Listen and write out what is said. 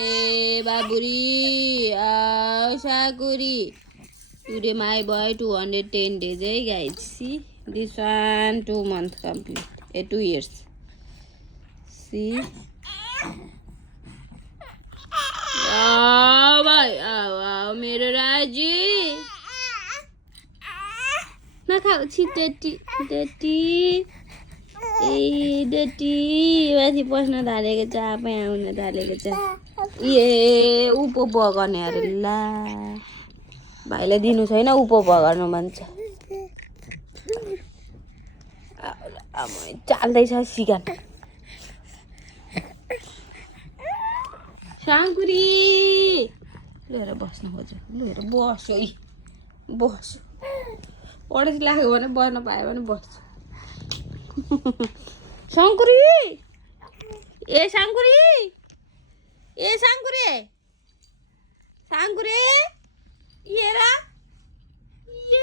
A बाबुरी Sakuri. Today my boy 210 days, guys. See this one 2 months complete. 2 years. See. Wow, मेरो राजी. नखाऊ छि डटी ए डटी माथि बस्न थालेको छ आफै आउन थालेको छ ए उपभोग गर्ने अरे ला भाइलाई दिनु छैन उपभोग गर्नु मन छ चाल्दैछ सिगान साङ्कुरी लिएर बस्नु खोज्यो लिएर बस्यो बस्यो पढेसी लाग्यो भने बस्न पायो भने बस्छ शङ्कुरी ए शङ्कुरी साङ्कुरे